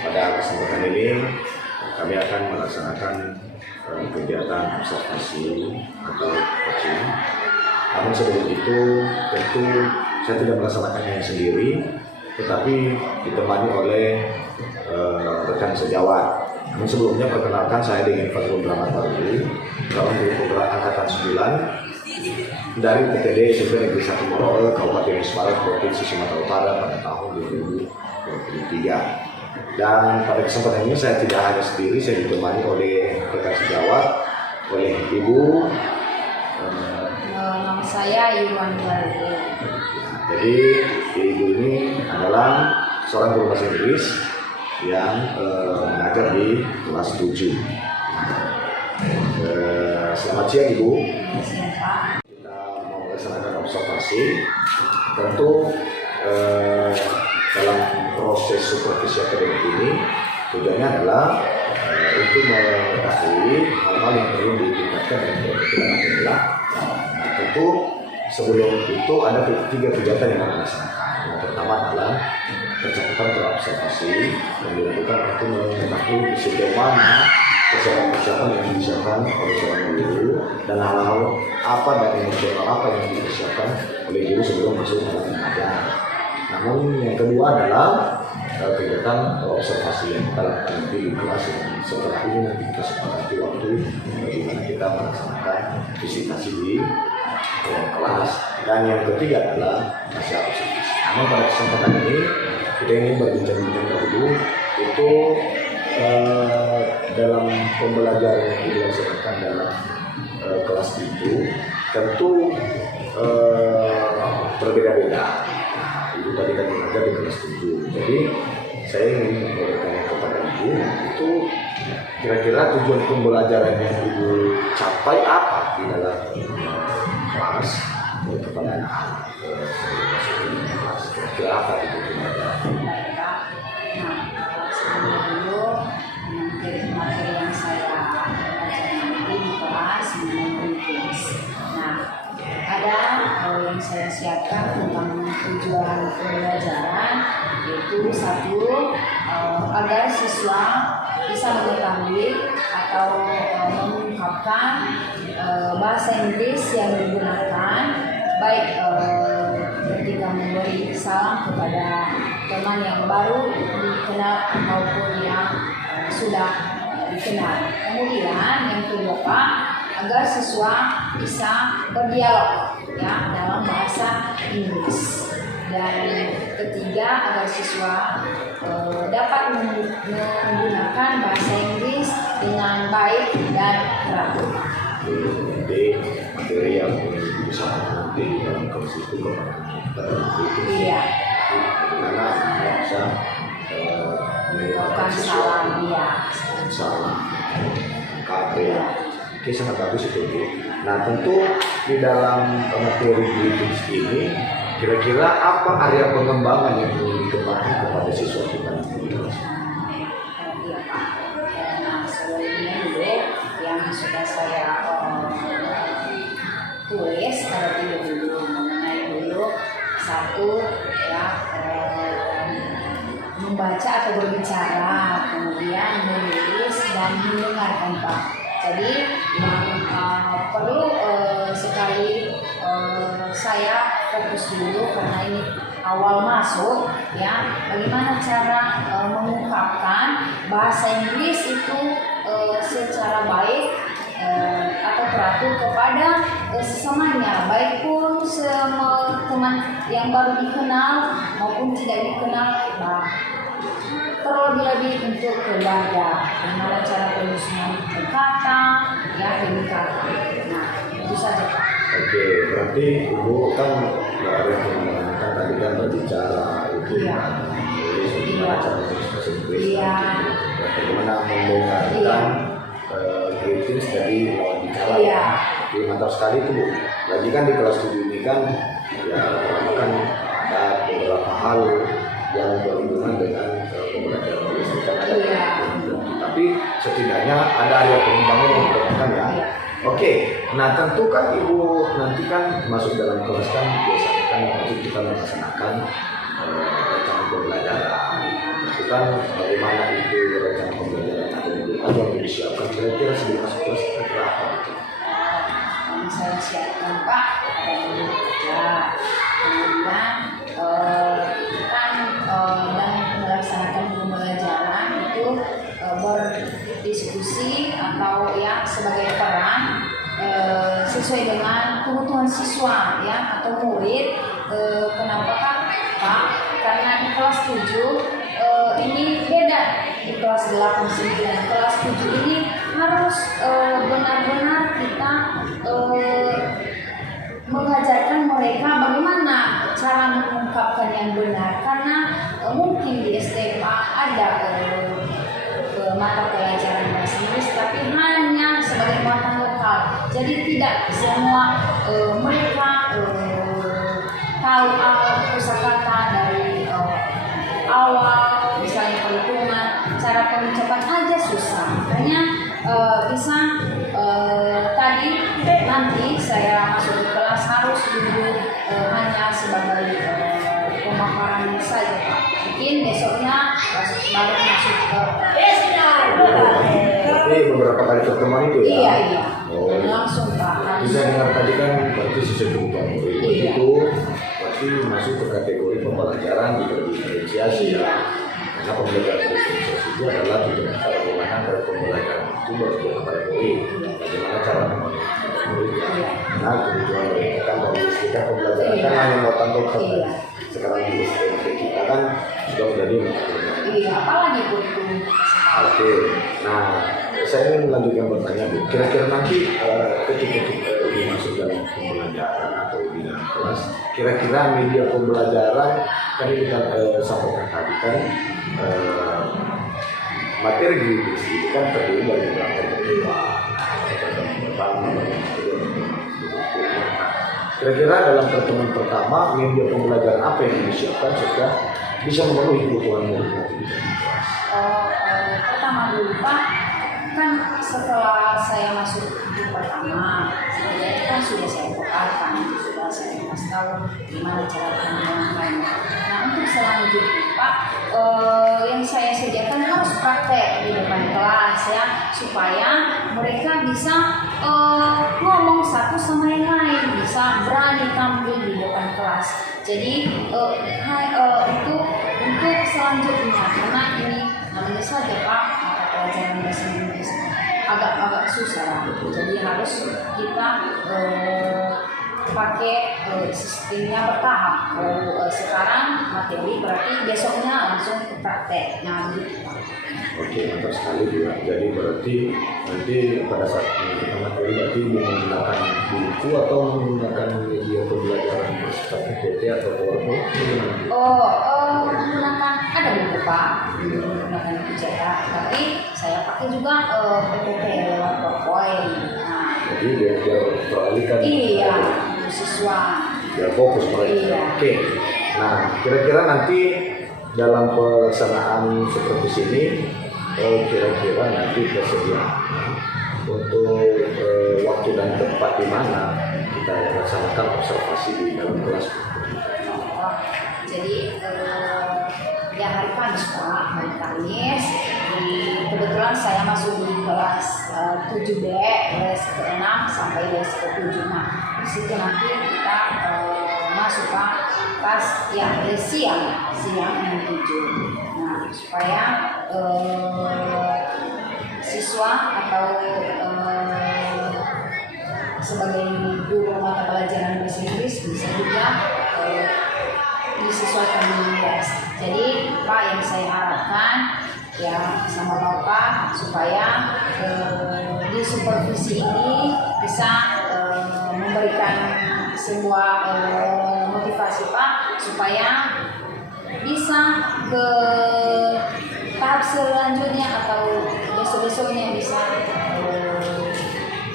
pada kesempatan ini kami akan melaksanakan kegiatan observasi atau coaching. Namun sebelum itu tentu saya tidak melaksanakannya sendiri, tetapi ditemani oleh rekan sejawat. Namun sebelumnya perkenalkan, saya dengan Fadlul Rahmat Baruli, calon guru penggerak angkatan 9 dari PTD SMP Negeri 1 Moroe, Kabupaten Ismail, Provinsi Sumatera Utara pada tahun 2023. Dan pada kesempatan ini saya tidak hanya sendiri, saya ditemani oleh rekan sejawat, oleh Ibu. Nama saya Iwan Baruli. Jadi Ibu ini adalah seorang guru bahasa Inggris yang mengajar di kelas 7. Selamat siang Ibu. Kita mau melaksanakan observasi. Tentu dalam proses supervisi akademik ini tujuannya adalah untuk mengetahui hal-hal yang perlu ditingkatkan dan diperhatikan adalah tentu sebelum itu ada 3 kegiatan yang akan dilaksanakan. Yang pertama adalah percakapan terobservasi yang dilakukan untuk mengetahui sejauh mana persiapan yang disiapkan oleh seorang guru dan hal-hal apa dan emosional apa yang dipersiapkan oleh guru sebelum masuk dalam mengajar. Namun yang kedua adalah kegiatan observasi yang kita lakukan nanti di kelas. Setelah ini nanti kita sepakati waktu di mana kita melaksanakan visitasi di kelas. Dan yang ketiga adalah masa observasi. Namun pada kesempatan ini kita ingin berbincang-bincang dahulu itu dalam pembelajaran yang dilaksanakan dalam kelas itu tentu berbeda-beda. Ibu tadi kan mengajar di kelas 7. Jadi saya ingin bertanya kepada Ibu, itu kira-kira tujuan pembelajaran yang Ibu capai apa di dalam kelas kepada anak-anak kelas? Kira-kira apa itu pembelajaran? Sebelum dulu materi yang saya pelajari nanti di kelas mengenai kritis. Nah, ada yang saya siapkan tentang tujuan pembelajaran, yaitu satu, agar siswa bisa mengetahui atau mengungkapkan bahasa Inggris yang digunakan baik ketika memberi salam kepada teman yang baru dikenal ataupun yang sudah dikenal. Kemudian yang kedua, Pak, agar siswa bisa berdialog ya dalam bahasa Inggris. Dan ketiga, agar siswa dapat menggunakan bahasa Inggris dengan baik dan teratur. Jadi materi yang bisa nanti di dalam kelas itu kepada kita. Iya. Karena bisa Melakukan salam dia. Salam. Kafe. Oke, sangat bagus itu Bu. Nah tentu di dalam materi greetings ini kira-kira apa area pengembangan yang ingin dikembangkan kepada siswa kita nanti? Iya Pak. Nah sebelumnya dulu yang sudah saya tulis terlebih dulu mengenai dulu satu ya membaca atau berbicara, kemudian menulis dan mendengarkan Pak. Jadi yang perlu sekali saya fokus dulu karena ini awal masuk ya, bagaimana cara mengungkapkan bahasa Inggris itu secara baik atau teratur kepada sesamanya, baik pun semua teman yang baru dikenal maupun tidak dikenal. Nah, terlebih-lebih untuk keluarga, bagaimana cara penyusunan kata, ya demi kata. Nah, itu saja Pak. Oke, berarti Ibu kan dari kan tadi kan berbicara itu menulis bagaimana cara menulis bahasa Inggris, bagaimana mendengarkan greetings dari lawan bicara. Jadi mantap sekali itu Bu. Lagi kan di kelas 7 ini kan ya kan ada beberapa hal yang berhubungan dengan pembelajaran tulis kan ada. Tapi setidaknya ada area pengembangan yang ditemukan ya. Oke, nah tentu kan Ibu nanti kan masuk dalam kelas kan biasanya kan waktu kita melaksanakan rencana pembelajaran. Itu menunjukkan bagaimana itu rencana pembelajaran akademik atau yang disiapkan kira-kira sebelum masuk kelas kira-kira apa gitu. Yang saya siapkan Pak ada dulu kerja, kemudian kan dan melaksanakan pembelajaran itu berdiskusi atau ya sebagai peran sesuai dengan kebutuhan siswa ya atau murid. Kenapa Kak? Karena di kelas 7 ini beda di kelas 8, 9. Kelas 7 ini harus benar-benar kita mengajarkan mereka bagaimana cara mengungkapkan yang benar. Karena mungkin di SMA ada mata pelajaran bahasa Inggris tapi hanya sebagai muatan lokal. Jadi tidak semua mereka tahu kosakata dari awal, misalnya perhitungan, cara pengucapan aja susah. Makanya bisa tadi nanti saya masuk ke kelas harus dulu hanya sebagai pemaparan saja Pak. Mungkin besoknya baru masuk ke Tapi beberapa kali pertemuan itu ya? Iya. Oh. Langsung Pak. Bisa dengar tadi kan berarti sesuai kebutuhan murid itu berarti masuk ke kategori pembelajaran diferensiasi ya. Karena pembelajaran diferensiasi itu adalah tujuan bagaimana dari pembelajaran itu berpihak kepada murid, bagaimana cara memonitor murid ya. Nah kebutuhan mereka kan dari kita pembelajaran kan hanya muatan lokal kan. Sekarang di STMP kita kan sudah menjadi Iya, apalagi kurikulum. Oke, nah saya ingin melanjutkan pertanyaan. Kira-kira nanti ketika kita ini masuk dalam pembelajaran atau di dalam kelas, kira-kira media pembelajaran kan ini kan sampaikan tadi kan materi gizi itu kan terdiri dari beberapa kira-kira dalam pertemuan pertama media pembelajaran apa yang disiapkan sehingga bisa memenuhi kebutuhan murid nanti di kelas. Pertama dulu Pak, kan setelah saya masuk di pertama, sebenarnya kan sudah saya paparkan, sudah saya kasih tahu gimana cara pengembangannya. Nah untuk selanjutnya Pak, yang saya sediakan harus praktek di depan kelas ya, supaya mereka bisa ngomong satu sama yang lain, bisa berani tampil di depan kelas. Jadi itu untuk selanjutnya, karena ini namanya saja Pak mata pelajaran bahasa Inggris agak susah, jadi harus kita pakai sistemnya bertahap. Kalau sekarang materi berarti besoknya langsung praktek. Nah gitu Pak. Oke, mantap sekali juga. Jadi berarti nanti pada saat kita materi berarti menggunakan buku atau menggunakan media pembelajaran seperti PPT atau PowerPoint? Menggunakan ada buku Pak, menggunakan buku cetak, tapi saya pakai juga PPT lewat PowerPoint. Nah, jadi biar teralihkan. Iya, siswa. Biar fokus mereka. Iya. Oke. Nah, kira-kira nanti dalam pelaksanaan seperti sini, kira-kira nanti tersedia untuk waktu dan tempat di mana kita laksanakan observasi di dalam kelas. Jadi ya hari Kamis Pak, hari Kamis. Kebetulan saya masuk di kelas 7B, les ke-6 sampai les ke-7. Nah, di situ nanti kita masuk Pak pas ya les siang yang 7. Nah, supaya siswa atau sebagai guru mata pelajaran bahasa Inggris bisa juga disesuaikan dengan les. Jadi Pak yang saya harapkan ya sama Bapak supaya di supervisi ini bisa memberikan sebuah motivasi Pak supaya bisa ke tahap selanjutnya atau besok-besoknya bisa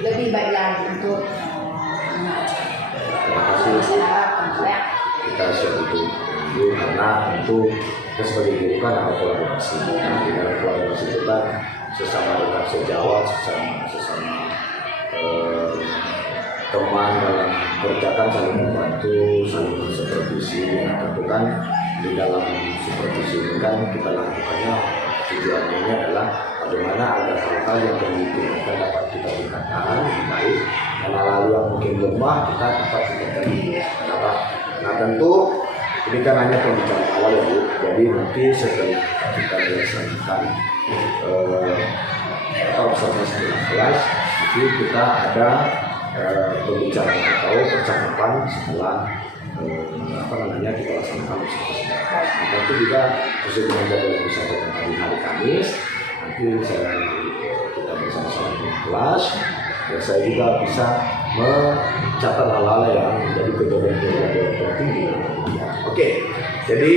lebih baik lagi untuk mengajar. Saya harapkan ya. Kita siap itu karena itu kita sebagai guru kan ada kolaborasi. Nah, di dalam kolaborasi itu kan sesama rekan sejawat, sesama teman dalam kerja kan saling membantu, saling bersupervisi. Nah, tentu kan di di dalam supervisi ini kan kita lakukannya tujuannya ini adalah bagaimana agar hal-hal yang berlebihan dapat kita tingkatkan baik, dan hal-hal yang mungkin lemah kita dapat tingkatkan. Nah tentu ini kan hanya pembicaraan awal ya Bu. Jadi nanti setelah kita melaksanakan observasi dalam kelas, nanti kita ada pembicaraan atau percakapan setelah kita laksanakan observasi. Nah, itu juga sesuai dengan jadwal yang disampaikan tadi hari Kamis. Nanti kita bersama-sama di kelas. Ya, saya juga bisa mencatat hal-hal yang menjadi kejadian-kejadian penting. Oke, jadi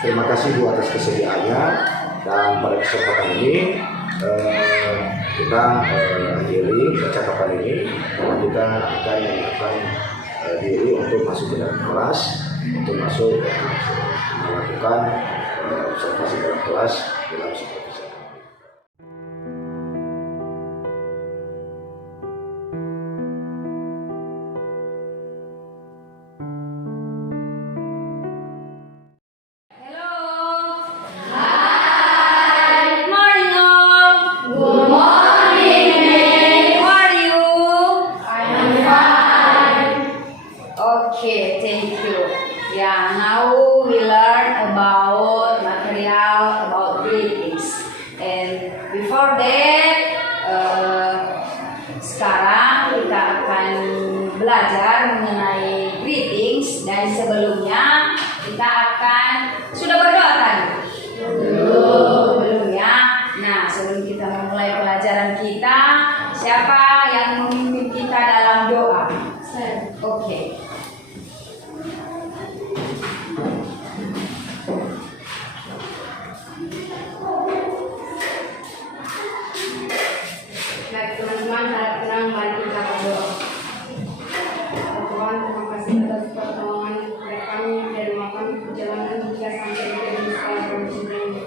terima kasih Bu atas kesediaannya, dan pada kesempatan ini kita akhiri percakapan ini, dan kita akan melakukan diri untuk masuk ke dalam kelas, untuk masuk melakukan observasi dalam kelas dalam supervisi. Okay, thank you. Yeah, now we learn about material, about greetings. And before that, sekarang kita akan belajar mengenai greetings. Dan sebelumnya kita akan sudah berdoa kan? Belum ya. Nah, sebelum kita memulai pelajaran kita, siapa yang memimpin kita dalam doa? Oke. Baik teman-teman, harap tenang, mari kita berdoa. Tuhan, terima kasih atas pertolongan kepada kami dan makan perjalanan hingga sampai di gedung sekolah kami cinta ini.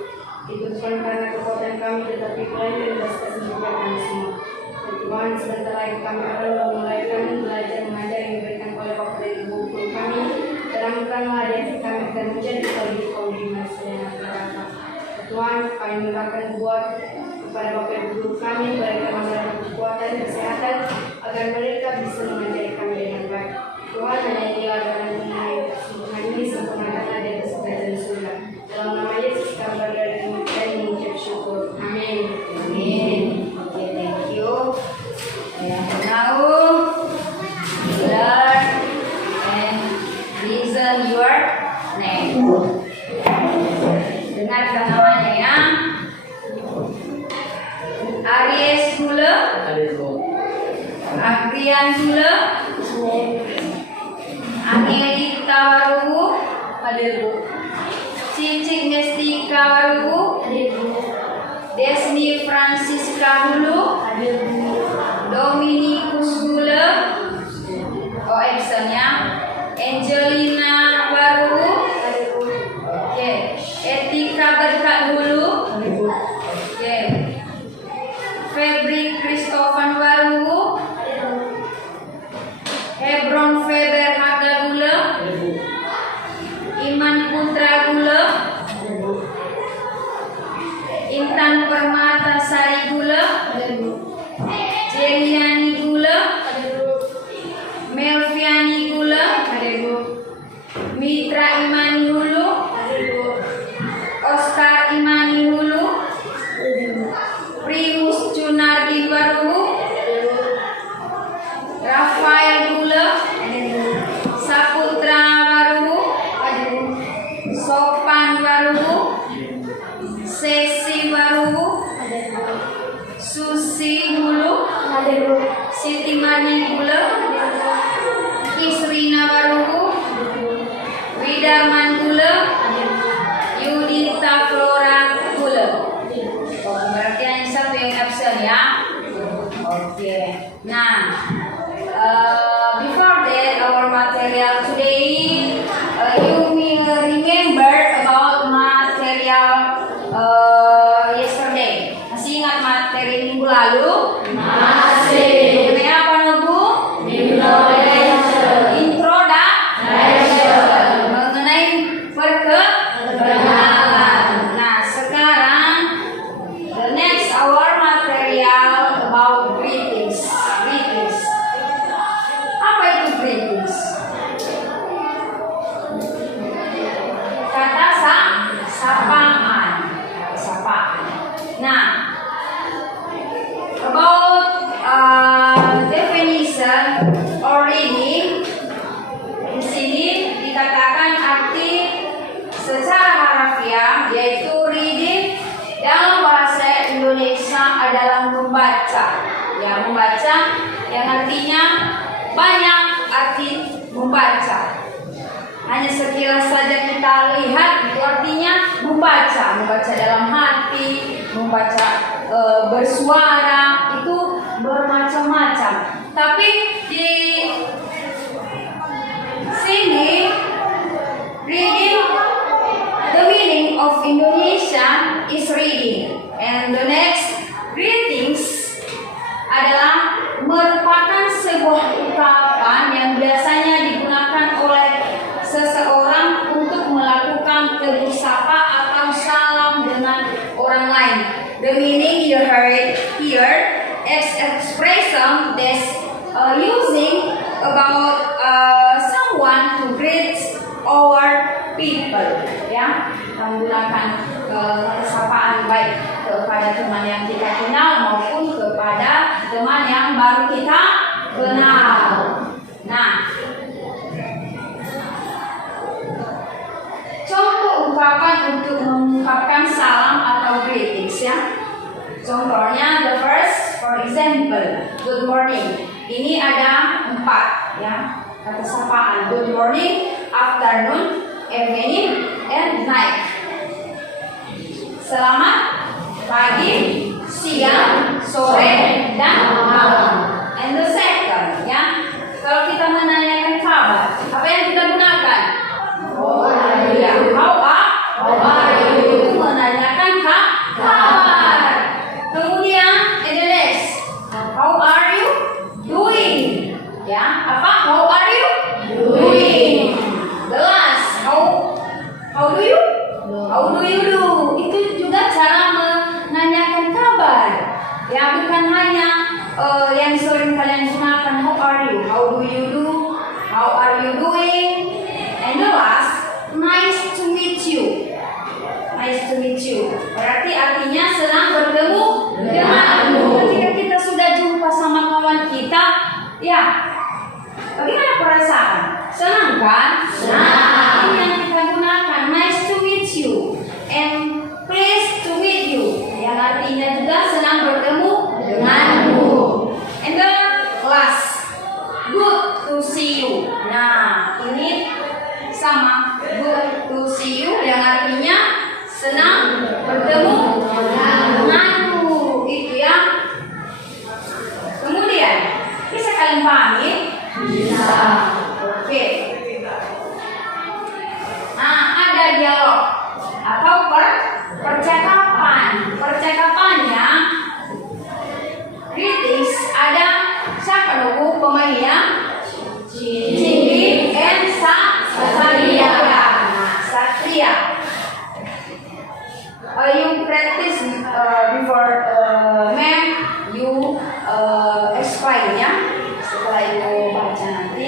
Itu bukan karena kekuatan kami, tetapi pelayan dan kesembuhan kami semua. Dan Tuhan, sebentar lagi kami akan memulaikan belajar mengajar yang diberikan oleh Bapak dan Ibu guru kami. Terangkanlah hati kami akan menjadi lebih kau di masa yang akan datang. Tuhan, kami menyerahkan buat kepada Bapak Ibu guru kami, berikan mereka kekuatan dan kesehatan agar mereka bisa mengajari kami dengan baik. Tuhan, hanya inilah dalam mengenai kesembuhan ini, sempurnakanlah di atas kerajaan surga. Dalam nama Yesus kami berdoa dan mengucap syukur. Amin. Amin. Okay, thank you. And now learn and listen your name. Dengarkan namanya ya. Aries Gula, Agrian Gula, Angelita Warugu, Cicik Nestika Warugu, Desni Francisca Hulu, Dominikus Gula, oh Edisonnya, Angelina Warugu, oke, Etika Berkat Hulu, oke. Febri Christopher Warugu, Hebron Feber Haga Gula, Iman Putra Gula, Intan Permata Sari Gula, Jeliani Gula, Melviani Gula, Mitra Imani Hulu, Oscar Imani Hulu, Primus Cunardi Warugu, Rafael Gula, Saputra Warugu, Sopan Warugu, Sesi Warugu, Susi Hulu, Siti Mani Gula, Isrina Warugu, Widarman Gula, Yudita Flora Gula. Berarti hanya satu yang absen ya. Oke. Nah, before that our material today, you will remember about material yesterday. Masih ingat materi minggu lalu? Masih. Mengenai apa Bu? Introduction. Mengenai Indonesia adalah membaca. Ya, membaca yang artinya banyak arti membaca. Hanya sekilas saja kita lihat itu artinya membaca, membaca dalam hati, membaca bersuara, itu bermacam-macam. Tapi di sini reading, the meaning of Indonesia is reading, and the next readings adalah merupakan sebuah ungkapan yang biasanya digunakan oleh seseorang untuk melakukan tegur sapa atau salam dengan orang lain. The meaning you heard here is expression that's using about someone to greet our people, ya, menggunakan sapaan baik kepada teman yang kita kenal maupun kepada teman yang baru kita kenal. Nah, contoh ungkapan untuk mengungkapkan salam atau greetings, ya. Contohnya, the first, for example, good morning. Ini ada 4, ya, kata sapaan. Good morning, afternoon, evening, and night. Selamat pagi, siang, sore, dan malam. And the second, ya, kalau kita menanyakan kabar, apa yang kita gunakan? How are you? How are you? Itu menanyakan kabar. Kemudian, in the next, how are you doing? Ya, apa? How are you doing? The last, how do you? How do you do? Itu juga cara menanyakan kabar. Ya, bukan hanya yang sering kalian gunakan, how are you? How do you do? How are you doing? And the last, nice to meet you. Nice to meet you. Berarti artinya senang bertemu denganmu. Ketika kita sudah jumpa sama kawan kita, ya, bagaimana perasaan? Senang kan? Senang. Ini yang kita gunakan, nice to meet you and pleased to meet you, yang artinya juga senang bertemu denganmu. And the last, good to see you. Nah, ini sama, good to see you, yang artinya senang bertemu denganmu. Itu ya. Kemudian, bisa kalian pahami? Bisa. Oke. Nah, ada dialog atau percakapan. Percakapannya, greetings, ada siapa dulu pemainnya? Cindy and Satria. Satria. You practice before ma'am, you explain, ya. Setelah itu baca nanti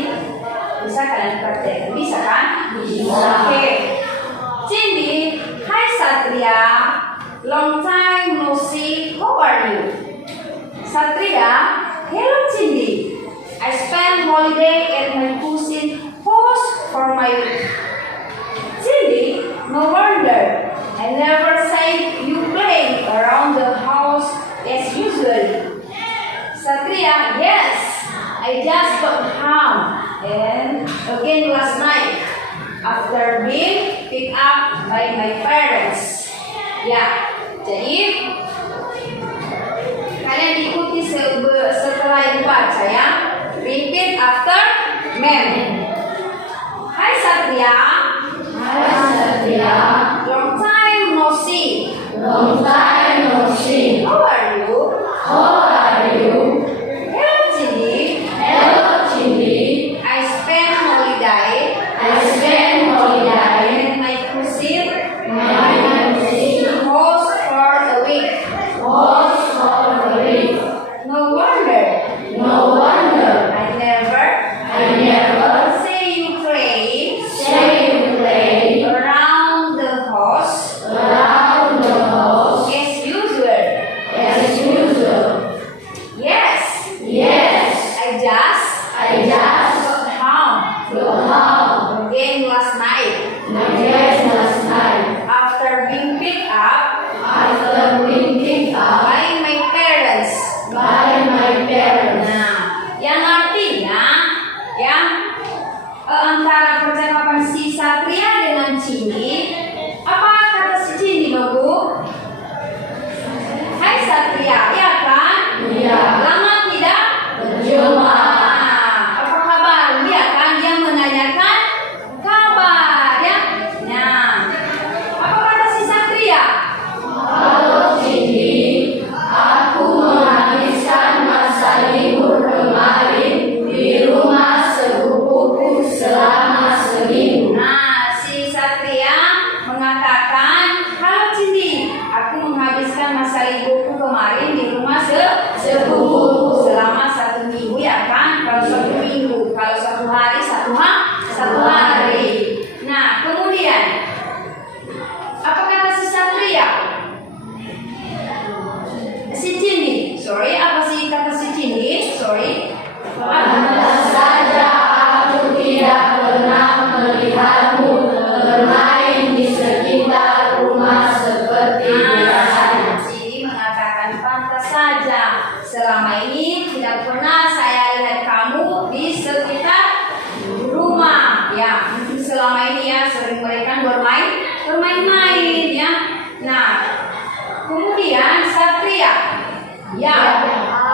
bisa kalian praktek. Bisa kan? Bisa. Oke. Cindy, hi Satria, long time no see, how are you? Satria, hello Cindy, I spent holiday at my cousin's house for my week. Cindy, no wonder, I never said you play around the house as usual. Satria, yes, I just got home and again last night after being picked up by my parents. Ya, jadi kalian ikuti setelah dibaca, ya. Repeat after ma'am. Hi Satria. Hi Satria. Long time no see. Long time no see. How are you? How are you? Hello Cindy. Hello Cindy. I spent holiday. I spent holiday And my cousin house for a week. house for a week. No wonder. No wonder. I never see you play Say you play around the house around the house as menghabiskan masa liburku kemarin di rumah sepupu selama 1 minggu ya kan? Kalau 1 minggu, kalau 1 hari, 1 hari. Nah, kemudian apa kata si Satria? Si Cindy, sorry, apa sih kata si Cindy? Sorry. Pantas saja aku tidak pernah melihatmu bermain di sekitar rumah seperti biasanya. Cindy mengatakan pantas saja. Selama ini tidak pernah saya lihat kamu di sekitar rumah. Ya, mungkin selama ini ya sering mereka bermain-main ya. Nah, kemudian Satria. Ya.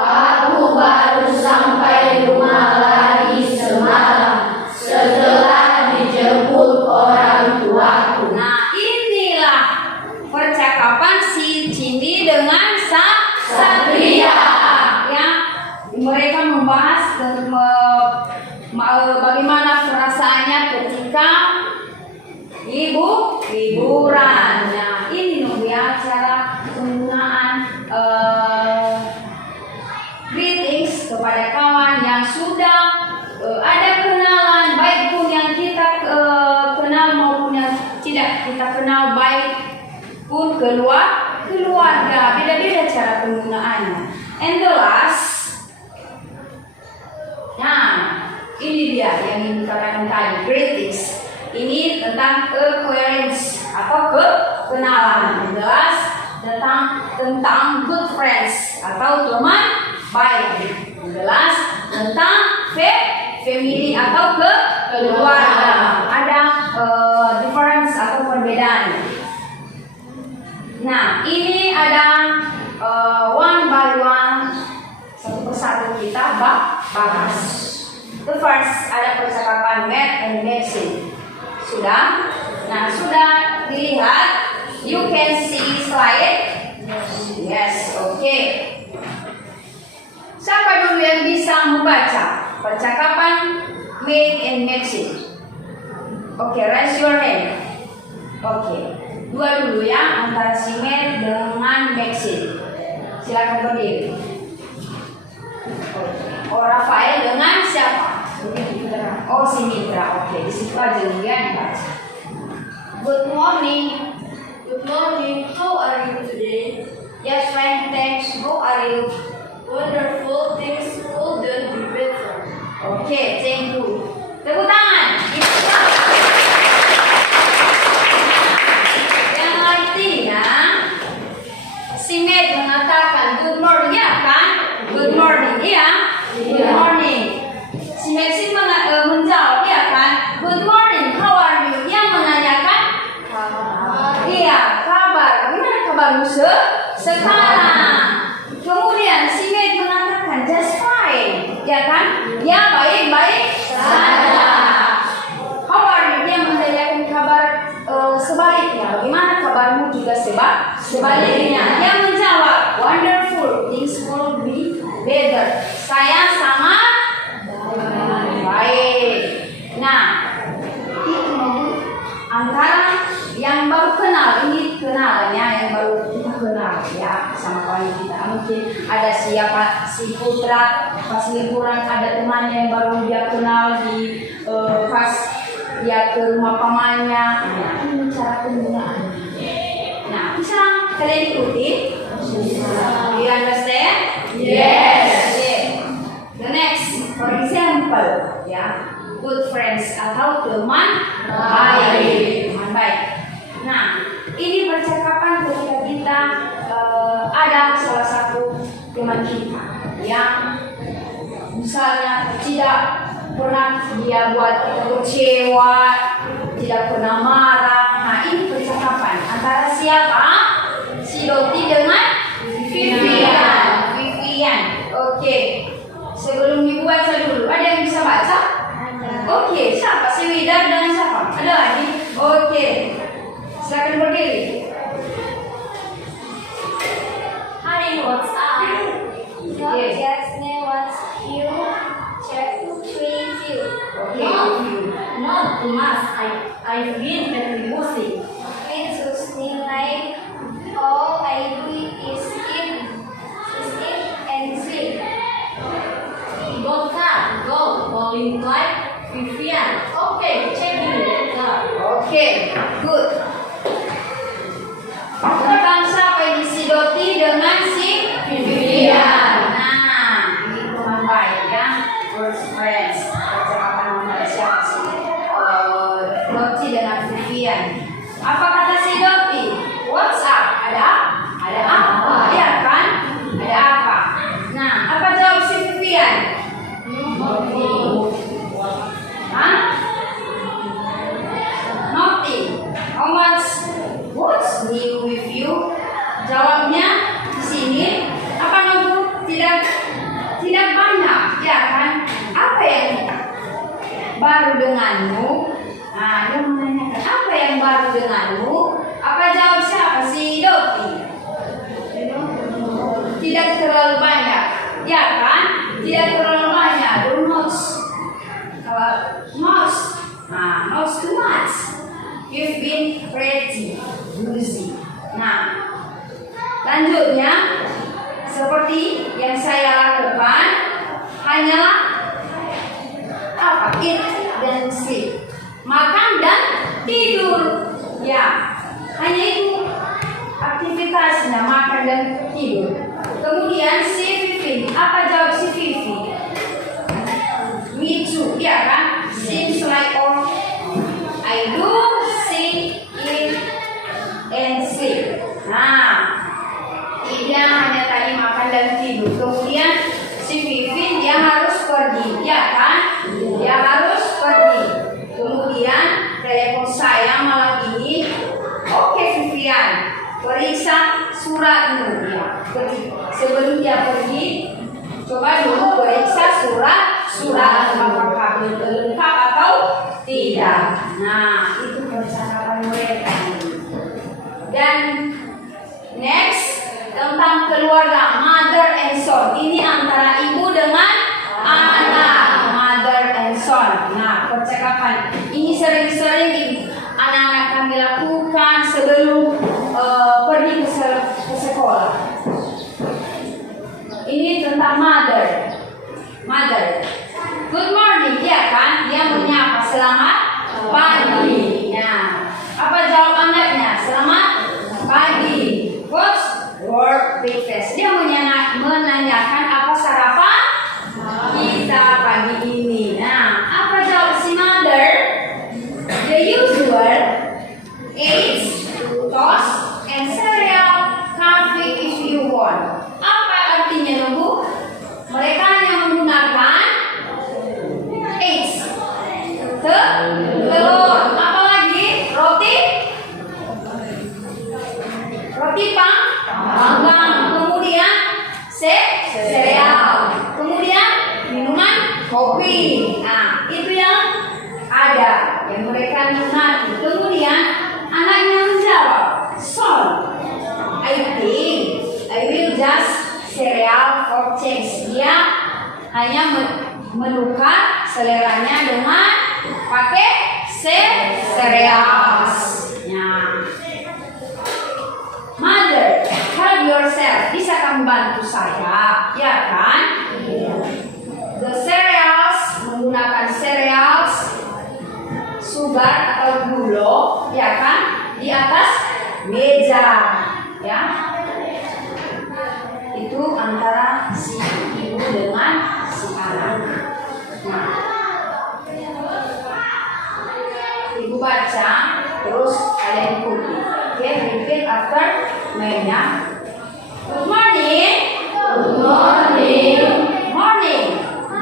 Aku baru sampai rumah lagi semalam setelah dijemput orang tuaku. Nah, inilah percakapan si Cindy dengan Satria. Ya, mereka membahas bagaimana perasaannya ketika liburan. Nah, ini ya cara penggunaan greetings kepada kawan yang sudah ada kenalan, baik pun yang kita kenal maupun yang tidak kita kenal, baik pun keluarga. Beda-beda cara penggunaannya. And the last, nah ini dia yang dikatakan tadi, greetings. Ini tentang acquaintance atau kenalan. And the last tentang good friends atau teman baik. Jelas tentang family atau keluarga. Ada difference atau perbedaan. Nah, ini ada one by one, satu persatu kita bahas. The first ada percakapan Matt and Maxine. Sudah? Nah, sudah dilihat. You can see slide. Yes, okay. Siapa dulu yang bisa membaca percakapan Matt and Maxine? Oke, raise your hand. Oke, dua dulu ya, antara si Matt dengan Maxine. Silakan berdiri. Oh, Rafael dengan siapa? Oh, si Mitra. Oke, di situ aja dia dibaca. Good morning. Good morning. How are you today? Yes, fine, thanks. How are you? Wonderful. Things couldn't be better. Oke, thank you. Tepuk tangan. Yang artinya si Matt mengatakan good morning ya kan? Good morning, iya. Good morning. Si Maxine menjawab ya kan? Good morning. How are you? Yang menanyakan? Iya, kabar. Bagaimana kabarmu sekarang? Kemudian si Matt mengatakan just fine, ya kan? Ya baik-baik saja. How are you? Dia menanyakan kabar sebaliknya. Bagaimana kabarmu juga sebaliknya? Dia menjawab wonderful. Things will be better. Saya sangat baik. Nah, itu antara yang baru kenal, ini kenalannya yang baru kita kenal ya sama kawan kita. Mungkin ada siapa si Putra pas liburan, ada temannya yang baru dia kenal di pas dia ke rumah pamannya. Nah, ini cara penggunaan. Nah, bisa kalian ikuti? Do you understand? Yes. Okay. The next, for example, ya, good friends atau teman baik. Teman baik. Nah, ini percakapan ketika kita ada salah satu teman kita yang misalnya tidak pernah dia buat kita kecewa, tidak pernah marah. Nah, ini percakapan antara siapa? Si Doti dengan Vivian. Oke. Sebelum ibu baca dulu, ada yang bisa baca? Oke, siapa? Si Widar dan siapa? Ada lagi? Oke. Silakan berdiri. Hi, what's up? Yes. Jasne, what's you? Check to you. Okay. Not too much. I've been very busy. It's nilai all I do is sini apa nunggu tidak banyak, ya kan? Apa yang baru denganmu? Nah, dia menanyakan apa yang baru denganmu? Apa jawab siapa? Si Dopi. Tidak terlalu banyak, ya kan? Tidak terlalu banyak. Don't most. Nah, not too much. You've been pretty busy. Nah, lanjutnya seperti yang saya lakukan hanyalah apa? Eat dan sleep. Makan dan tidur. Ya, hanya itu aktivitasnya, makan dan tidur. Kemudian si Vivi, apa jawab si Vivi? Me too, ya kan? Seems like all I do, see, eat, and sleep. Nah, dia hanya tadi makan dan tidur. Kemudian si Vivi dia harus pergi, ya kan? Dia harus pergi. Kemudian telepon saya malam ini. Oke Vivian, periksa suratmu ya. Sebelum dia pergi, coba dulu periksa surat apakah lengkap atau tidak. Nah, itu percakapan mereka. Dan next tentang keluarga, mother and son. Ini antara ibu dengan anak, mother and son. Nah, percakapan ini sering-sering anak-anak kami lakukan sebelum pergi ke sekolah. Ini tentang mother. Good morning, ya kan? Dia menyapa selamat pagi. Nah, apa jawab anaknya? Selamat pagi. What's your breakfast? Dia menanyakan apa sarapan kita pagi ini. Nah, apa jawab si mother? The usual eggs, toast, and cereal, coffee if you want. Apa artinya nunggu? Mereka yang menggunakan eggs, telur, apa lagi? Roti panggang, kemudian sereal, kemudian minuman kopi. Nah, itu yang ada yang mereka minati. Kemudian anaknya menjawab, son, I think I will just cereal for change. Dia hanya menukar seleranya dengan pakai cereals. Nah, mother, help yourself. Bisa kamu bantu saya, ya kan? The cereals, menggunakan cereals, sugar atau gula, ya kan? Di atas meja, ya. Itu antara si ibu dengan si anak. Nah, ibu baca, terus kalian ikuti. Oke, repeat after me-nya. Good morning. Good morning.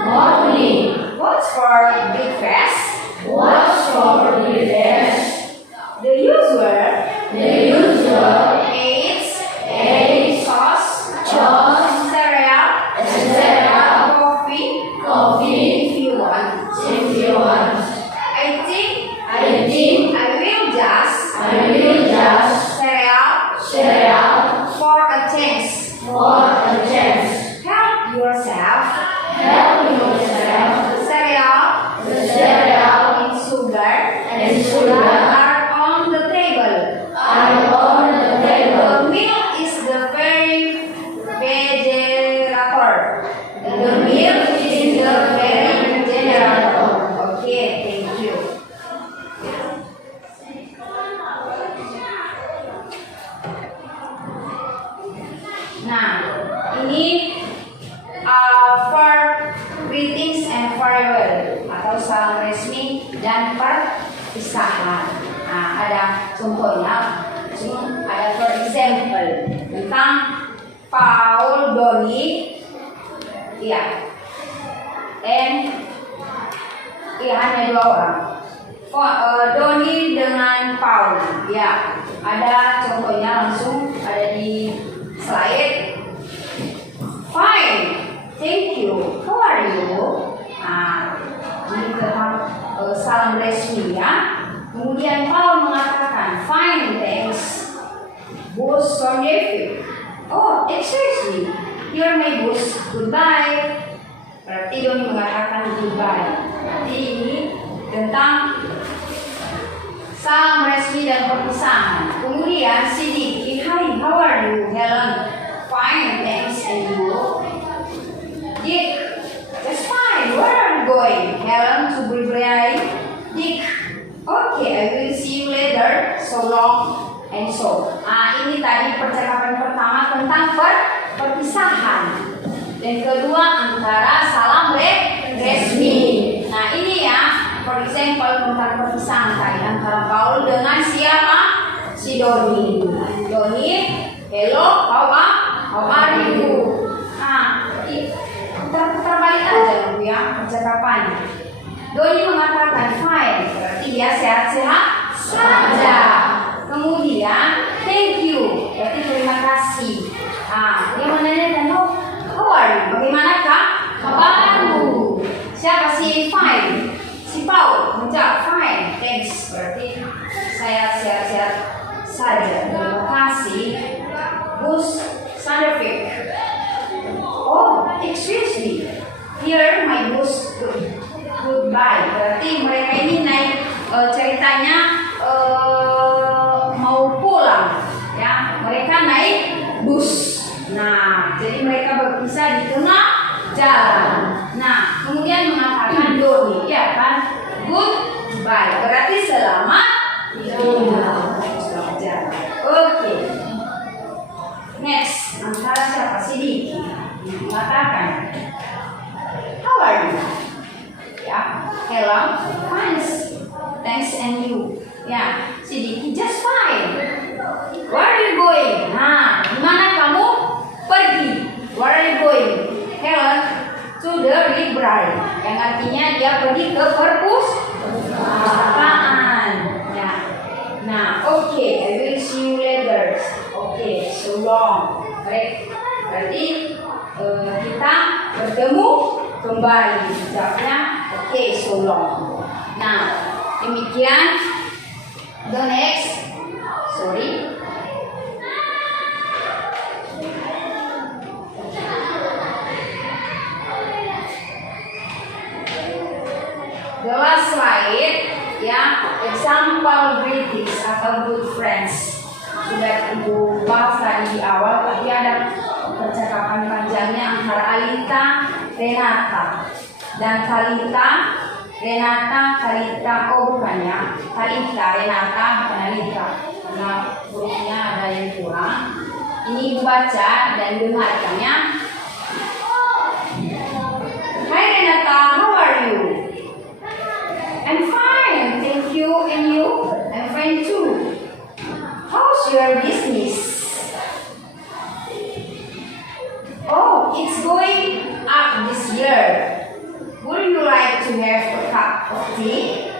Morning. What's for breakfast? What's for breakfast? The usual. Eggs, sauce, cereal, coffee, if you want. I think I will just cereal for a change. Help yourself. The cereal and sugar are on the table. The milk is the very generator. Okay, thank you. Nah, ini for greetings and farewell atau salam resmi dan perpisahan. Nah, ada contohnya. Ada for example tentang Paul, Doni, ya, hanya dua orang. Doni dengan Paul, ya, ada contohnya langsung ada di slide. thank you, how are you? Nah, ini tentang salam resmi ya. Kemudian Paul mengatakan, fine, thanks. Boss wonderful. Oh, excuse me, you're my boss. Goodbye. Berarti Doni mengatakan goodbye. Berarti ini tentang salam resmi dan perpisahan. Kemudian si Diki, hi, how are you? Helen, fine, thanks, and you? Dick, just fine, where are you going? Helen to Bulgaria. Dick, okay, I will see you later, so long, and so. Ini tadi percakapan pertama tentang perpisahan. Dan kedua antara salam resmi. Nah ini ya, for example tentang perpisahan tadi antara Paul dengan siapa? Si Doni. Doni, hello, how are you? Nah, terbalik aja dulu ya percakapannya. Doni mengatakan fine, berarti dia sehat-sehat saja. Kemudian thank you, berarti terima kasih. Dia menanyakan, how are you? Bagaimanakah kabarmu? Siapa si fine? Si Paul menjawab fine, thanks. Berarti saya sehat-sehat saja. Terima kasih. Bus Sandervik. Oh, excuse me. Here my bus. Goodbye. Berarti mereka ini naik ceritanya mau pulang, ya. Mereka naik bus. Nah, jadi mereka berpisah di tengah jalan. Nah, kemudian mengatakan Doni, ya kan? Goodbye. Berarti selamat tinggal. Selamat jalan. Oke. Next, antara siapa? Si Diki. Mengatakan, how are you? Ya, hello, fine, thanks, and you? Ya, si Diki just fine. Where are you going? Nah, dimana kamu pergi? Where are you going? Helen, to the library. Yang artinya dia pergi ke perpustakaan. Ya. Nah, okay, I will see you later. Okay, so long. Baik, berarti kita bertemu kembali. Jawabnya, okay, so long. Nah, demikian. The next, sorry. The last slide, ya, example greetings atau good friends. Sudah Ibu bahas tadi di awal, tapi ada percakapan panjangnya antara Alita, Renata, dan Talita, oh bukan ya, Talita, Renata, bukan Alita, karena hurufnya ada yang kurang. Ini Ibu baca dan dengarkan ya. Hi Renata, how are you? I'm fine, thank you, and you? I'm fine too. How's your business? Oh, it's going up this year. Would you like to have a cup of tea?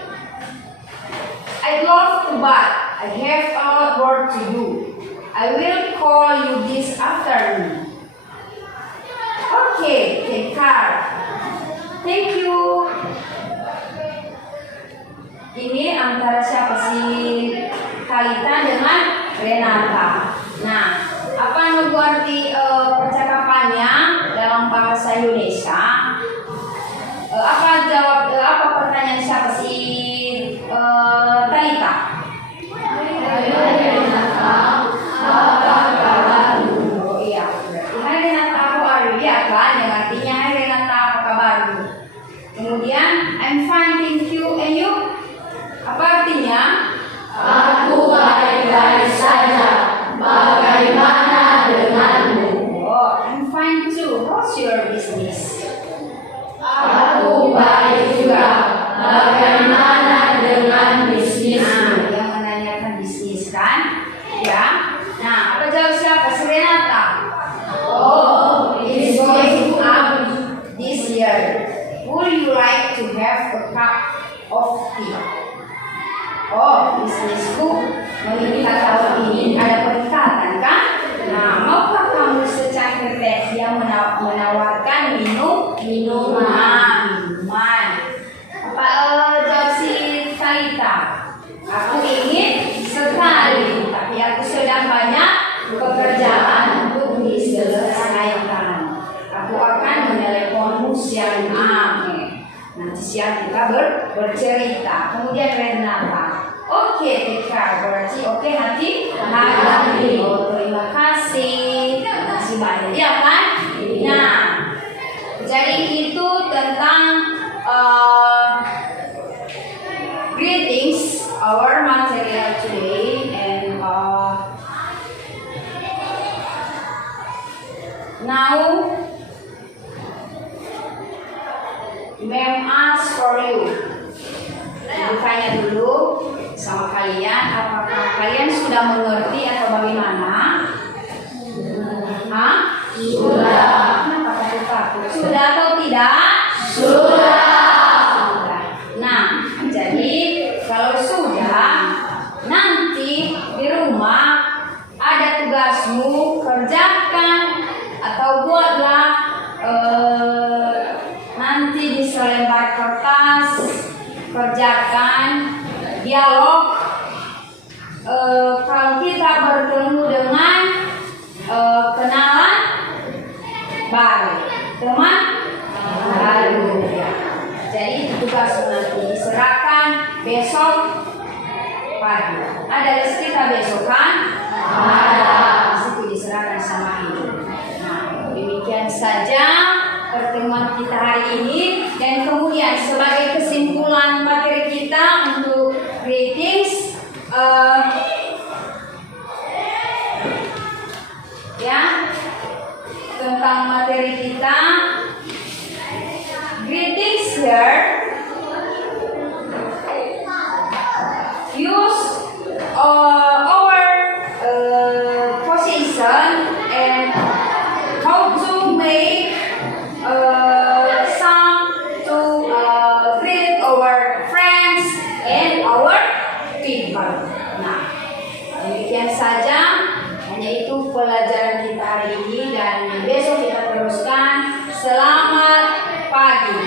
I'd love to, but I have a lot work to do. I will call you this afternoon. Okay, take care. Thank you. Ini antara siapa sih? Talita dengan Renata. Nah, apa yang arti percakapannya dalam bahasa Indonesia? Apa pertanyaan siapa sih? Talita? Oh iya, berarti hai Renata, aku are you? Ya kan, yang artinya hai Renata, apa kabarmu? Kemudian I'm fine, thank you, and you? Apa artinya? Aku baik-baik saja. Bagaimana denganmu? Oh, I'm fine too. How's your business? Aku baik juga. siap kita bercerita. Kemudian Renata. Oke, TK berarti oke hati. Oh, terima kasih. Terima kasih banyak. Ya kan? Nah, jadi itu tentang greetings, our material today, and now ma'am ask for you. Ibu tanya dulu sama kalian, apakah kalian sudah mengerti atau bagaimana? Hah? Sudah. Kenapa takut? Sudah atau tidak? Sudah. Nah, jadi kalau sudah, nanti di rumah ada tugasmu, kerjakan atau buatlah nanti di selembar kertas, kerjakan dialog. Kalau kita bertemu dengan kenalan baru, teman baru. Jadi tugas nanti diserahkan besok pagi. Ada les kita besok kan? Ada. Situ diserahkan sama ibu. Nah, demikian saja pertemuan kita hari ini, dan kemudian sebagai kesimpulan materi kita untuk greetings, ya, tentang materi kita greetings here use our position and how to make some to greet our friends and our people. Nah, demikian saja, hanya itu pelajaran kita hari ini, dan besok kita teruskan. Selamat pagi.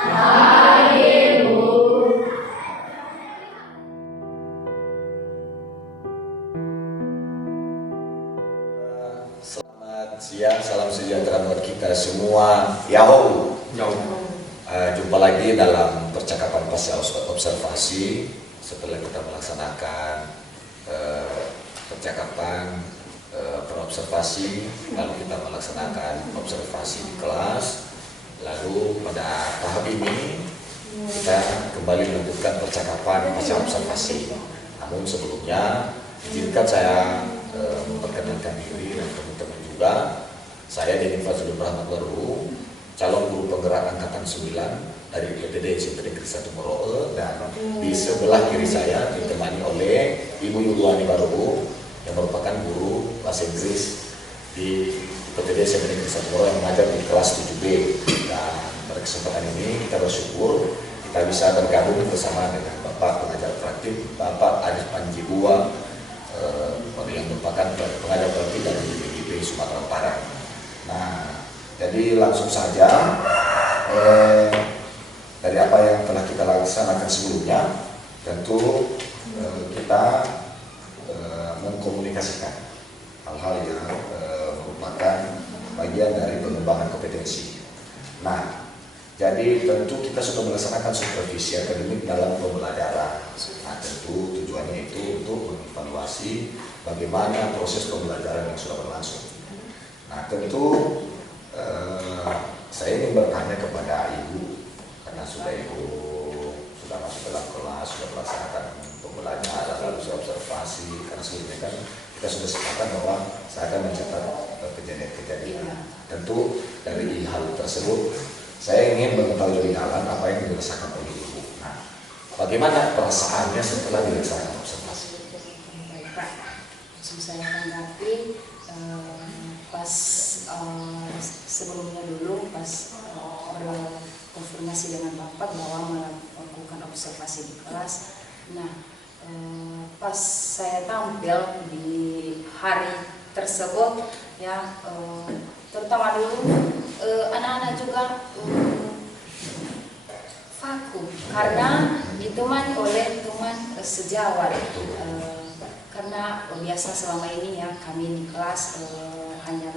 Pagi, Bu. Selamat siang, salam sejahtera buat kita semua. Yahoo. Jumpa lagi dalam percakapan pasca observasi setelah kita melaksanakan percakapan perobservasi, lalu kita melaksanakan observasi di kelas, lalu pada tahap ini kita kembali melanjutkan percakapan pasca observasi. Namun sebelumnya izinkan saya memperkenalkan diri dan teman-teman juga. Saya Denny Fazlul Rahmat Baru, calon guru penggerak angkatan 9 dari PTD SMP Negeri 1 Moroe, dan di sebelah kiri saya ditemani oleh Ibu Yuliani Baru yang merupakan guru bahasa Inggris di PTD SMP Negeri 1 Moroe yang mengajar di kelas 7B. Dan pada kesempatan ini kita bersyukur kita bisa bergabung bersama dengan Bapak pengajar praktik, Bapak Arif Panjibua, yang merupakan pengajar praktik dari BPIP Sumatera Utara. Nah, jadi langsung saja dari apa yang telah kita laksanakan sebelumnya, tentu kita mengkomunikasikan hal-hal yang merupakan bagian dari pengembangan kompetensi. Nah, jadi tentu kita sudah melaksanakan supervisi akademik dalam pembelajaran. Nah, tentu tujuannya itu untuk mengevaluasi bagaimana proses pembelajaran yang sudah berlangsung. Nah, tentu saya ingin bertanya kepada Ibu, karena Ibu sudah masuk dalam kelas, sudah melaksanakan pembelajaran, lalu sudah observasi, karena sebelumnya kan kita sudah sepakat bahwa saya akan mencatat kejadian-kejadian. Tentu dari hal tersebut saya ingin mengetahui lebih dalam apa yang dirasakan oleh Ibu. Nah, bagaimana perasaannya setelah dilaksanakan observasi? Baik, Pak. Saya tanggapi pas sebelumnya dulu pas berkonfirmasi dengan Bapak bahwa melakukan observasi di kelas. Nah, pas saya tampil di hari tersebut, ya, terutama dulu anak-anak juga vakum karena ditemani oleh teman sejawat. Karena biasa selama ini ya kami di kelas hanya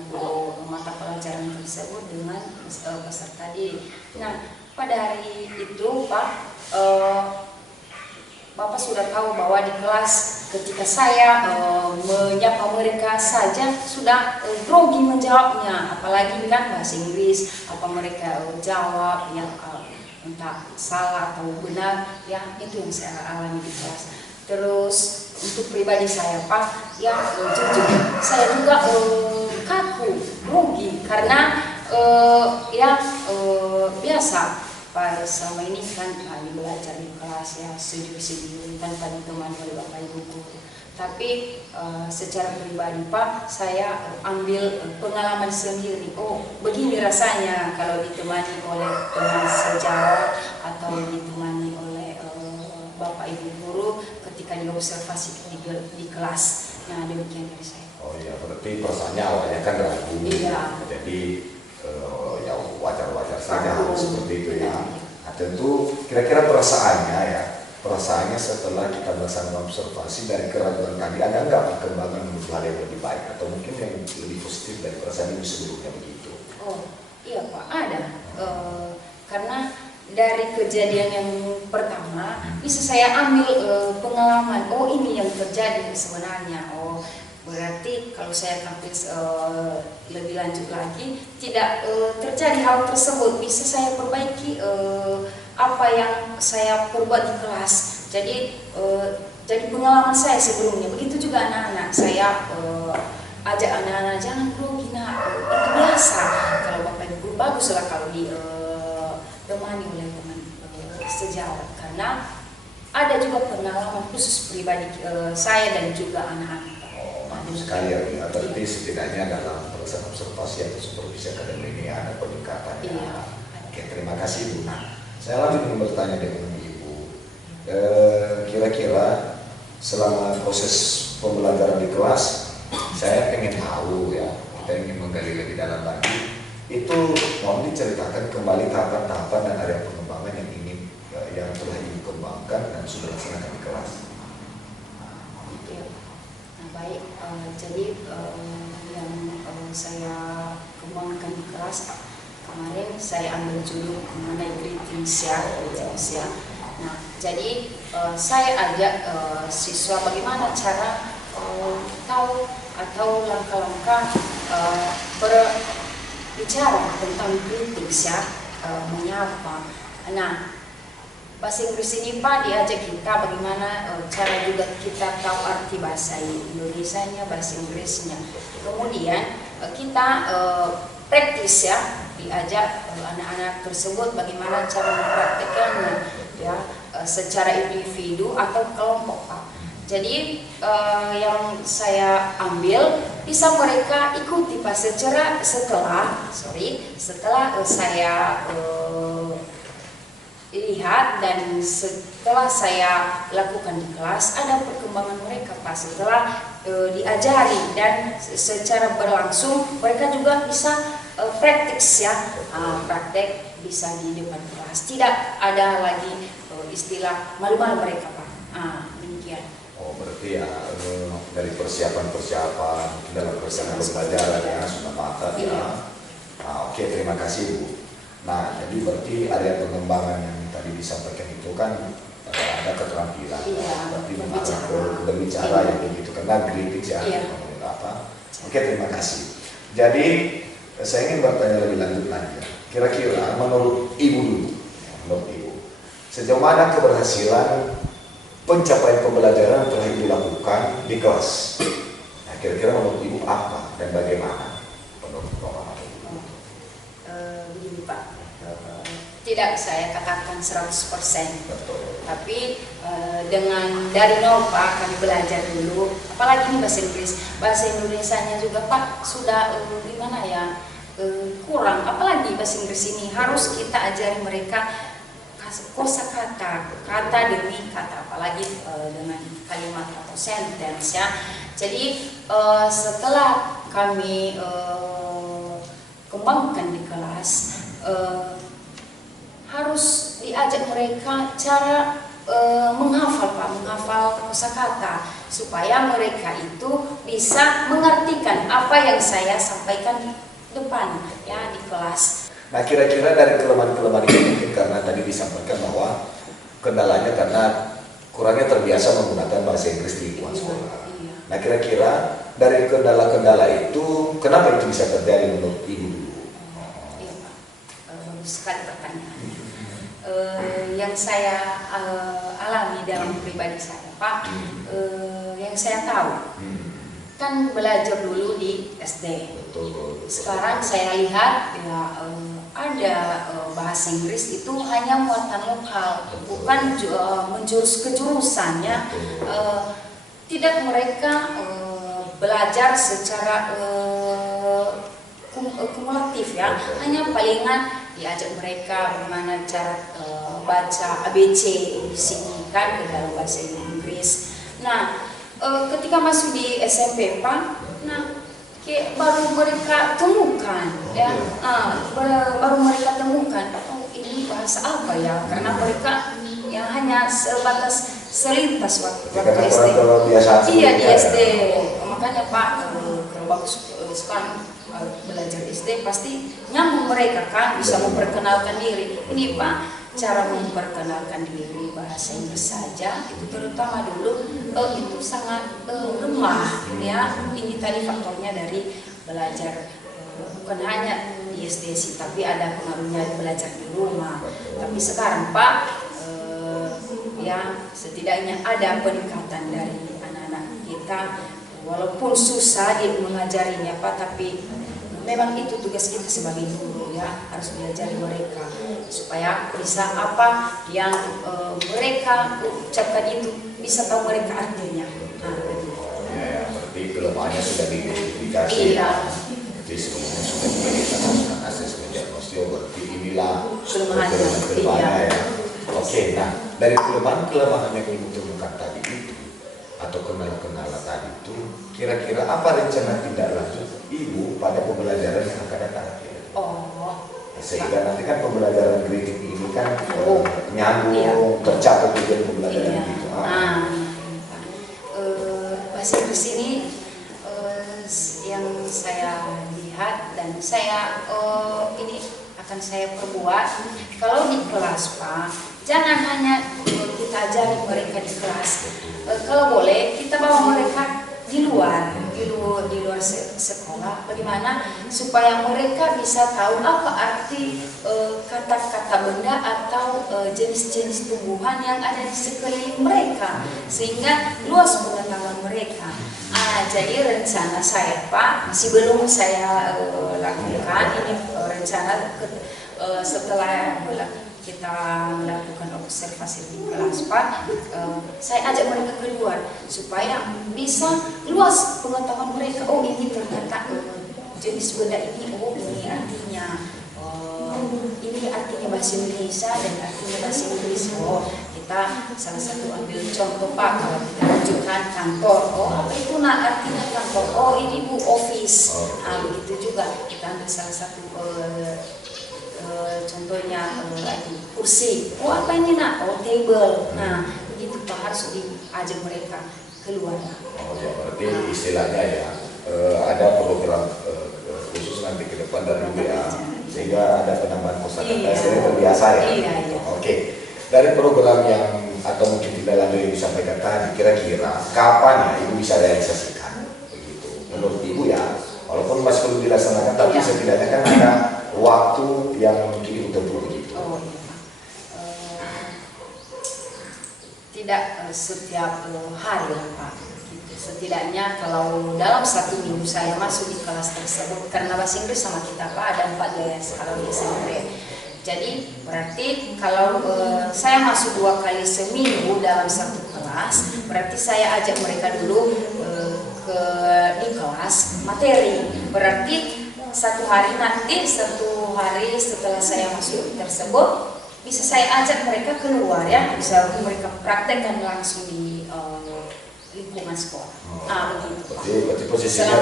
mata pelajaran tersebut dengan peserta didik. Nah, Pada hari itu Pak, Bapak sudah tahu bahwa di kelas ketika saya menyapa mereka saja sudah grogi menjawabnya, apalagi kan bahasa Inggris apa mereka jawab ya entah salah atau benar ya, itu yang saya alami di kelas. Terus untuk pribadi saya Pak, ya jujur saya juga kaku, grogi karena biasa. Pada selama ini kan belajar di kelas ya sejuk-sejuk tanpa ditemani oleh Bapak Ibu guru. Tapi secara pribadi Pak, saya ambil pengalaman sendiri. Oh, begini rasanya kalau ditemani oleh teman sejawat atau ditemani oleh Bapak Ibu guru ketika diobservasi di kelas. Nah, demikian dari saya. Oh iya, berarti perasaannya awalnya kan ragu. Iya. Jadi ya wajar-wajar saja seperti itu ya. Nah, tentu kira-kira perasaannya setelah kita melaksanakan observasi dari keraguan tadi, ada nggak perkembangan menuju hal yang lebih baik atau mungkin yang lebih positif dari perasaan ibu sebelumnya begitu? Oh iya Pak, ada. Karena dari kejadian yang pertama bisa saya ambil pengalaman. Oh, ini yang terjadi sebenarnya. Oh, berarti kalau saya tampil lebih lanjut lagi tidak terjadi hal tersebut, bisa saya perbaiki apa yang saya perbuat di kelas. Jadi pengalaman saya sebelumnya. Begitu juga anak-anak, saya ajak anak-anak jangan grogi nak, itu biasa. Kalau Bapak Ibu baguslah kalau ditemani oleh teman sejawat, karena ada juga pengalaman khusus pribadi saya dan juga anak-anak. Sekali ya, berarti setidaknya dalam proses observasi atau supervisi akademik ini ada peningkatan. Iya. Oke, terima kasih Ibu. Nah, saya lanjut ingin bertanya dengan Ibu. Kira-kira selama proses pembelajaran di kelas, saya ingin tahu ya, kita ingin menggali lebih dalam lagi. Itu mohon diceritakan kembali tahapan-tahapan dan area pengembangan yang ingin yang telah Ibu kembangkan dan sudah dilaksanakan di kelas. Baik, jadi yang saya kembangkan di kelas kemarin saya ambil judul mengenai greetings ya. Nah, jadi saya ajak siswa bagaimana cara tahu atau langkah-langkah berbicara tentang greetings ya, menyapa. Nah, bahasa Inggris ini Pak diajak kita bagaimana cara juga kita tahu arti bahasa Indonesianya, bahasa Inggrisnya. Kemudian kita praktis ya, diajak anak-anak tersebut bagaimana cara mempraktekannya ya, secara individu atau kelompok Pak. Jadi yang saya ambil bisa mereka ikuti Pak setelah saya lihat dan setelah saya lakukan di kelas ada perkembangan mereka Pak setelah diajari dan secara berlangsung mereka juga bisa praktis ya, praktek bisa di depan kelas, tidak ada lagi istilah malu-malu mereka Pak. Demikian. Oh, berarti ya dari persiapan dalam pelaksanaan pembelajaran ya sudah matang ya. Oke, terima kasih Bu. Nah, jadi berarti area pengembangan yang tadi disampaikan itu kan ada keterampilan, berarti mengarah ke berbicara yang begitu, karena greetings ya, apa. Oke, terima kasih. Jadi saya ingin bertanya lebih lanjut lagi. Kira-kira menurut Ibu dulu, sejauh mana keberhasilan pencapaian pembelajaran telah Ibu lakukan di kelas? Nah, kira-kira menurut Ibu apa dan bagaimana menurut pengalaman Ibu? Begini Pak, tidak saya katakan 100%, tapi dengan dari nol Pak kami belajar dulu, apalagi ini bahasa Indonesianya juga Pak sudah gimana ya, kurang, apalagi bahasa Inggris ini harus kita ajari mereka kosakata, kata demi kata, apalagi dengan kalimat atau sentence ya. Jadi setelah kami kembangkan di kelas, harus diajak mereka cara menghafal kosakata supaya mereka itu bisa mengartikan apa yang saya sampaikan di depan ya di kelas. Nah, kira-kira dari kelemahan-kelemahan itu mungkin karena tadi disampaikan bahwa kendalanya karena kurangnya terbiasa menggunakan bahasa Inggris di lingkungan sekolah. Iya. Nah, kira-kira dari kendala-kendala itu, kenapa itu bisa terjadi menurut Ibu dulu? Iya Pak, bagus sekali pertanyaan. Yang saya alami dalam pribadi saya Pak, yang saya tahu kan belajar dulu di SD. Betul. Sekarang saya lihat ya ada bahasa Inggris itu hanya muatan lokal, bukan menjurus ke jurusannya. Tidak mereka belajar secara kumulatif ya, hanya palingan diajak mereka bagaimana cara baca ABC di sini kan ke dalam bahasa Inggris. Nah, ketika masuk di SMP Pak, nah baru mereka temukan ya, baru mereka temukan oh ini bahasa apa ya, karena mereka yang hanya sebatas selintas waktu SD. Iya di SD, makanya Pak kalau bagus sekarang belajar SD pasti nyambung mereka kan, bisa memperkenalkan diri. Ini Pak cara memperkenalkan diri bahasa Inggris saja itu terutama dulu itu sangat lemah ya. Ini tadi faktornya dari belajar bukan hanya di SD sih, tapi ada pengaruhnya belajar di rumah. Tapi sekarang Pak ya setidaknya ada peningkatan dari anak-anak kita, walaupun susah mengajarinya Pak, tapi memang itu tugas kita sebagai guru ya, harus diajari mereka supaya bisa apa yang mereka ucapkan itu bisa tahu mereka artinya. Nah, Ya, berarti kelemahannya sudah diidentifikasi. Iya. Jadi sebelumnya sudah kita asesmen diagnostik, berarti inilah Kelemahannya. kelemahannya ya. Oke, nah dari kelemahan yang Ibu temukan tadi itu atau kendala-kendala tadi itu, kira-kira apa rencana tindak lanjut Ibu pada pembelajaran yang akan datang? Oh, Sehingga nanti kan pembelajaran grading ini kan nyambung, Iya. tercapai tujuan pembelajaran iya. gitu. Bahasa Inggris ini yang saya lihat dan saya ini akan saya perbuat kalau di kelas Pak, jangan hanya kita ajari mereka di kelas. Kalau boleh kita bawa mereka di luar sekolah, bagaimana supaya mereka bisa tahu apa arti kata-kata benda atau jenis-jenis tumbuhan yang ada di sekeliling mereka, sehingga luas pengetahuan mereka. Jadi rencana saya Pak masih belum saya lakukan ini rencana setelah kita melakukan observasi di kelas Pak, saya ajak mereka keluar supaya bisa luas pengetahuan mereka. Oh ini ternyata jenis benda ini, oh ini artinya, ini artinya bahasa Indonesia dan artinya bahasa Inggris. Oh kita salah satu ambil contoh Pak, kalau kita tunjukkan kantor, oh apa itu artinya kantor? Oh ini Bu office. Begitu juga kita ambil salah satu contohnya lagi kursi. Oh apa ini nak? Oh table. Nah begitu Pak, harus diajak mereka keluar. Oh ya, berarti istilahnya ya ada program khusus nanti ke depan dari UBA sehingga ada penambahan kosakata sehingga terbiasa ya. Iya. Oke, dari program yang atau mungkin tidak lanjut yang disampaikan tadi, kira-kira kapan ya Ibu bisa realisasikan begitu? Menurut Ibu ya, walaupun masih belum dilaksanakan, tapi setidaknya kan ada waktu yang mungkin Ibu tempuh begitu. Oh iya Pak. Tidak setiap hari lah Pak. Setidaknya kalau dalam 1 minggu saya masuk di kelas tersebut, karena bahasa Inggris sama kita Pak ada 4 GS kalau di SMP. Jadi berarti kalau saya masuk 2 kali seminggu dalam 1 kelas, berarti saya ajak mereka dulu di kelas materi. Berarti 1 hari nanti, 1 hari setelah saya masuk tersebut, bisa saya ajak mereka keluar ya, bisa mereka praktekkan langsung di lingkungan sekolah. Begitu. Berarti posisinya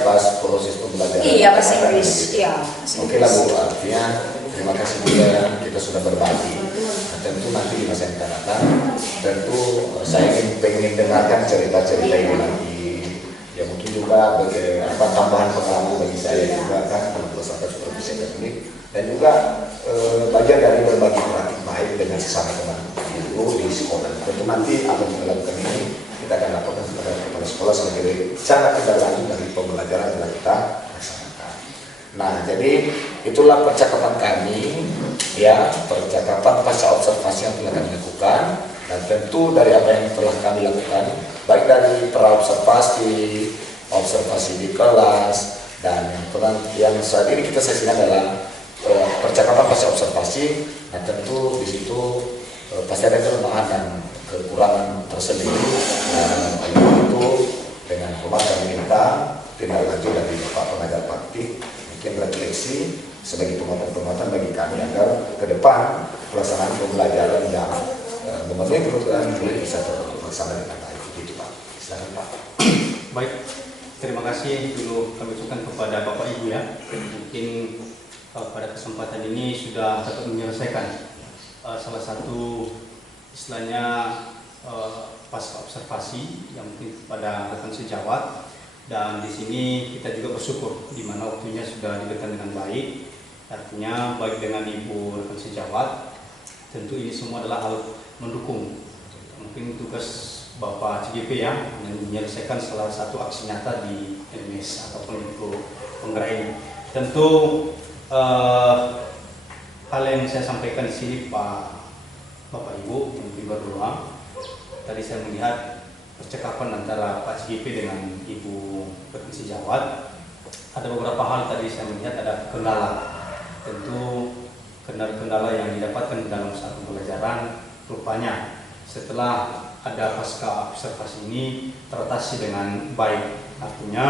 pas proses pembelajaran. Iya, bahasa Inggris. Iya. Oke lah Bu, artinya terima kasih juga kita sudah berbagi. Tentu nanti di masa yang akan datang, tentu saya ingin dengarkan cerita-cerita ini lagi. Ya mungkin juga tambahan pengalaman bagi saya juga kan melaksanakan supervisi akademik dan juga bagian dari berbagi praktik baik dengan sesama teman guru di sekolah. Tentu nanti apa yang kita lakukan ini kita akan laporkan kepada kepala sekolah sebagai cara kita lanjut dari pembelajaran yang kita laksanakan. Nah, jadi itulah percakapan kami, ya, percakapan pasca observasi yang telah kami lakukan, dan tentu dari apa yang telah kami lakukan, baik dari pra-observasi, observasi di kelas, dan yang saat ini kita saksikan adalah percakapan pasca observasi. Nah, tentu di situ pasti ada kelemahan dan kekurangan tersendiri. Dan itu dengan hormat kami minta tindak lanjut dari Bapak pengajar praktik, mungkin refleksi sebagai penguatan bagi kami agar ke depan pelaksanaan pembelajaran yang memenuhi kebutuhan murid bisa terlaksana dengan baik. Itu Pak. Silakan Pak. Baik, terima kasih dulu kami ucapkan kepada Bapak Ibu ya. Mungkin pada kesempatan ini sudah dapat menyelesaikan salah satu istilahnya pasca observasi yang mungkin kepada rekan sejawat, dan di sini kita juga bersyukur di mana waktunya sudah diberikan dengan baik, artinya baik dengan Ibu rekan sejawat. Tentu ini semua adalah hal mendukung mungkin tugas Bapak CGP ya, menyelesaikan salah satu aksi nyata di LMS ataupun itu penggerak ini. Tentu hal yang saya sampaikan di sini Bapak Ibu mungkin berdua. Tadi saya melihat percakapan antara Pak CGP dengan Ibu rekan sejawat. Ada beberapa hal tadi saya melihat ada kendala. Tentu kendala yang didapatkan dalam satu pembelajaran rupanya setelah ada pasca observasi ini teratasi dengan baik. Artinya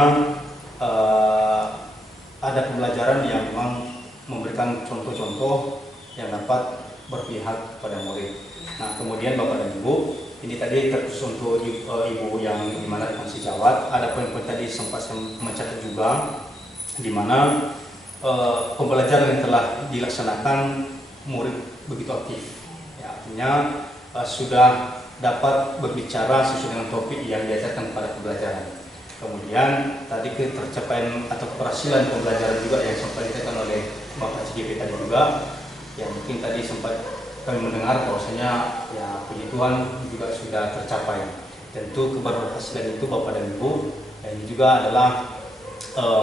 ada pembelajaran yang memang memberikan contoh-contoh yang dapat berpihak pada murid. Nah, kemudian Bapak dan Ibu, ini tadi terkhusus untuk Ibu yang dimana rekan sejawat, ada poin-poin tadi sempat saya mencatat juga, di mana pembelajaran yang telah dilaksanakan murid begitu aktif. Ya, artinya sudah dapat berbicara sesuai dengan topik yang diajarkan pada pembelajaran. Kemudian tadi ketercapaian atau keberhasilan pembelajaran juga yang sempat dikatakan oleh Bapak CGP tadi juga, yang mungkin tadi sempat kami mendengar bahwasanya ya puji Tuhan juga sudah tercapai. Tentu keberhasilan itu Bapak dan Ibu, ini juga adalah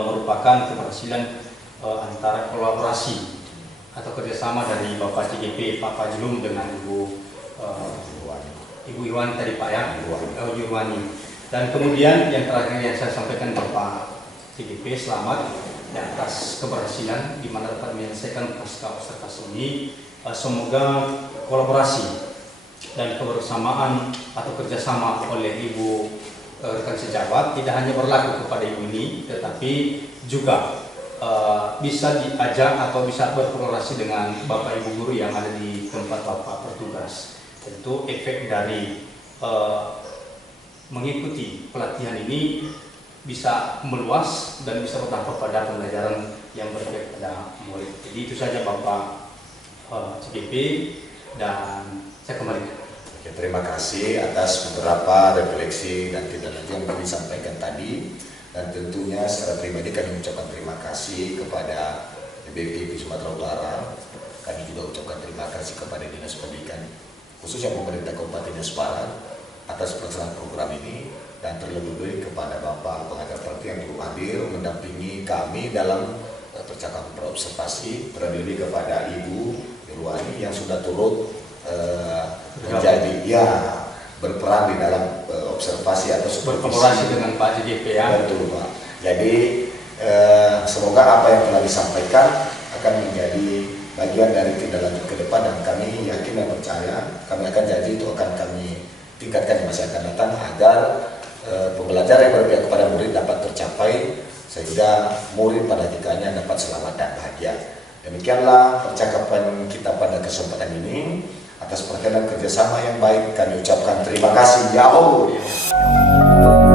merupakan keberhasilan antara kolaborasi atau kerjasama dari Bapak CGP Pak Fajlum dengan Ibu Iwan tadi Pak ya, Ibu Irwani. Dan kemudian yang terakhir yang saya sampaikan Bapak CGP, selamat dan atas keberhasilan di mana dapat menyelesaikan pasca observasi ini. Semoga kolaborasi dan kebersamaan atau kerjasama oleh Ibu rekan sejawat tidak hanya berlaku kepada Ibu ini, tetapi juga bisa diajak atau bisa berkolaborasi dengan Bapak Ibu guru yang ada di tempat Bapak bertugas. Tentu efek dari mengikuti pelatihan ini bisa meluas dan bisa berdampak pada pembelajaran yang berpihak pada murid. Jadi itu saja Bapak CGP, dan saya kembali. Oke, terima kasih atas beberapa refleksi dan tindak lanjut yang kami sampaikan tadi, dan tentunya secara pribadi kami ucapkan terima kasih kepada BPIP Sumatera Utara. Kami juga ucapkan terima kasih kepada Dinas Pendidikan khususnya pemerintah Kabupaten Nias Barat atas pelaksanaan program ini, dan terlebih kepada Bapak pengajar praktik yang turut hadir mendampingi kami dalam percakapan observasi, terdiri kepada Ibu Irwani yang sudah turut menjadi berperan di dalam observasi atau berkolaborasi dengan Pak CGP ya. Betul Pak. Jadi semoga apa yang telah disampaikan akan menjadi bagian dari tindak lanjut ke depan, dan kami yakin dan percaya kami akan janji itu akan kami tingkatkan di masa akan datang agar pembelajaran yang berpihak kepada murid dapat tercapai sehingga murid pada akhirnya dapat selamat dan bahagia. Demikianlah percakapan kita pada kesempatan ini. Atas perhatian dan kerjasama yang baik kami ucapkan terima kasih. Ya Allah.